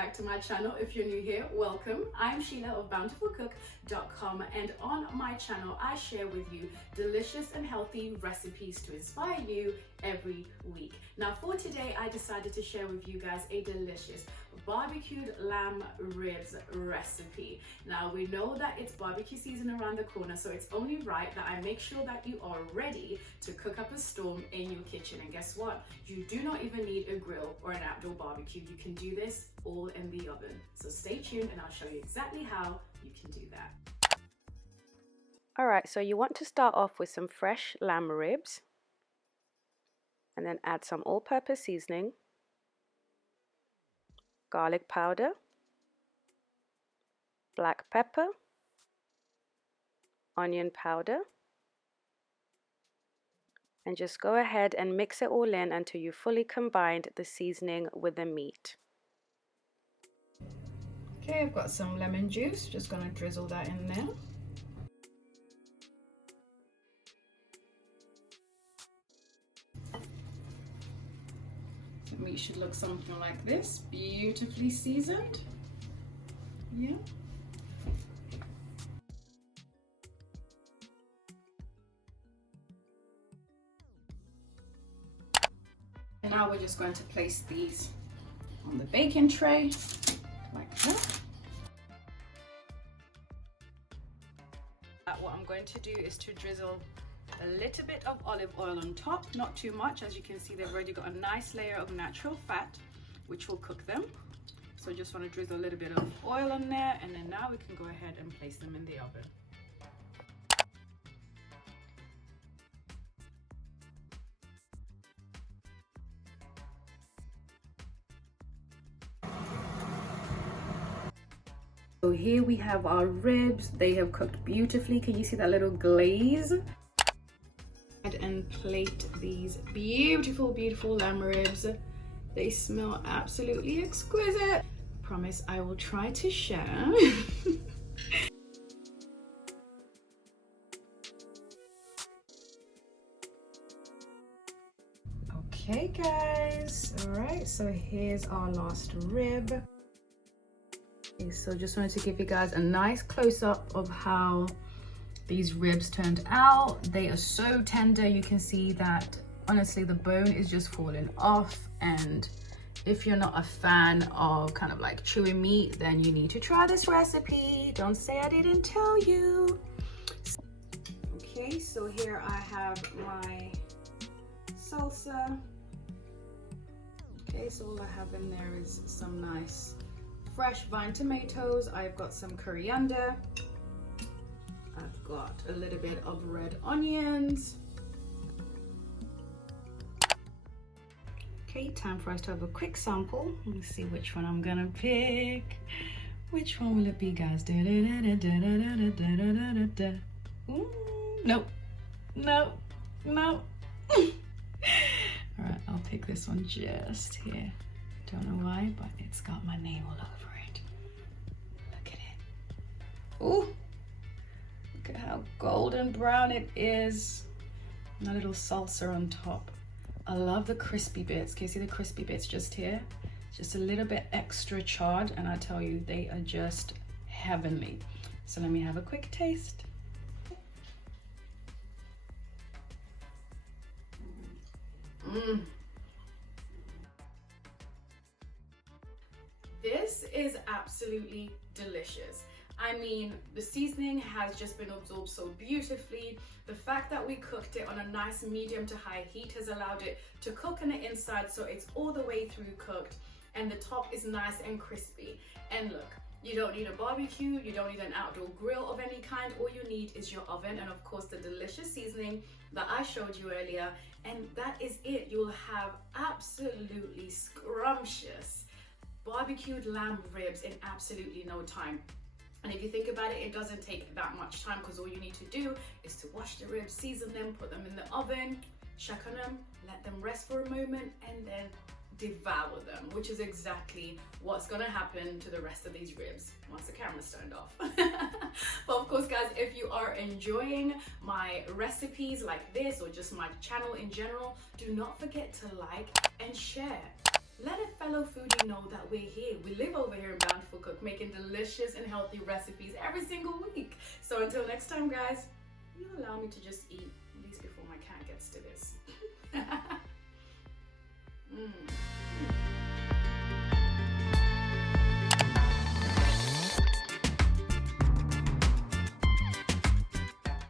back to my channel. If you're new here, welcome. I'm Sheila of bountifulcook.com, and on my channel I share with you delicious and healthy recipes to inspire you every week. Now for today I decided to share with you guys a delicious barbecued lamb ribs recipe. Now we know that it's barbecue season around the corner, so it's only right that I make sure that you are ready to cook up a storm in your kitchen. And guess what? You do not even need a grill or an outdoor barbecue. You can do this all in the oven. So stay tuned and I'll show you exactly how you can do that. Alright, so you want to start off with some fresh lamb ribs and then add some all-purpose seasoning, garlic powder, black pepper, onion powder, and just go ahead and mix it all in until you fully combined the seasoning with the meat. Okay, I've got some lemon juice, just going to drizzle that in there. The meat should look something like this, beautifully seasoned. Yeah. And now we're just going to place these on the baking tray, like that. What I'm going to do is to drizzle a little bit of olive oil on top, not too much. As you can see, they've already got a nice layer of natural fat, which will cook them. So just want to drizzle a little bit of oil on there, and then now we can go ahead and place them in the oven. So here we have our ribs. They have cooked beautifully. Can you see that little glaze? And plate these beautiful, beautiful lamb ribs. They smell absolutely exquisite. Promise I will try to share. Okay guys, all right, so here's our last rib. Okay, so just wanted to give you guys a nice close-up of how these ribs turned out. They are so tender. You can see that honestly the bone is just falling off, and if you're not a fan of kind of like chewy meat, then you need to try this recipe. Don't say I didn't tell you. Okay, so here I have my salsa. Okay, so all I have in there is some nice fresh vine tomatoes. I've got some coriander. I've got a little bit of red onions. Okay, time for us to have a quick sample. Let's see which one I'm gonna pick. Which one will it be, guys? Ooh, nope, no, no. All right, I'll pick this one just here. Don't know why, but it's got my name all over it. Look at it. Ooh. Look at how golden brown it is. And a little salsa on top. I love the crispy bits. Can you see the crispy bits just here? Just a little bit extra charred, and I tell you, they are just heavenly. So let me have a quick taste. This is absolutely delicious. I mean, the seasoning has just been absorbed so beautifully. The fact that we cooked it on a nice medium to high heat has allowed it to cook on the inside, so it's all the way through cooked, and the top is nice and crispy. And look, you don't need a barbecue, you don't need an outdoor grill of any kind. All you need is your oven and of course the delicious seasoning that I showed you earlier, and that is it. You'll have absolutely scrumptious barbecued lamb ribs in absolutely no time. And if you think about it, it doesn't take that much time, because all you need to do is to wash the ribs, season them, put them in the oven, check on them, let them rest for a moment, and then devour them, which is exactly what's gonna happen to the rest of these ribs once the camera's turned off. But of course guys, if you are enjoying my recipes like this, or just my channel in general, do not forget to like and share. let a fellow foodie know that we're here. We live over here in Bountiful Cook, making delicious and healthy recipes every single week. So until next time, guys, you allow me to just eat, at least before my cat gets to this.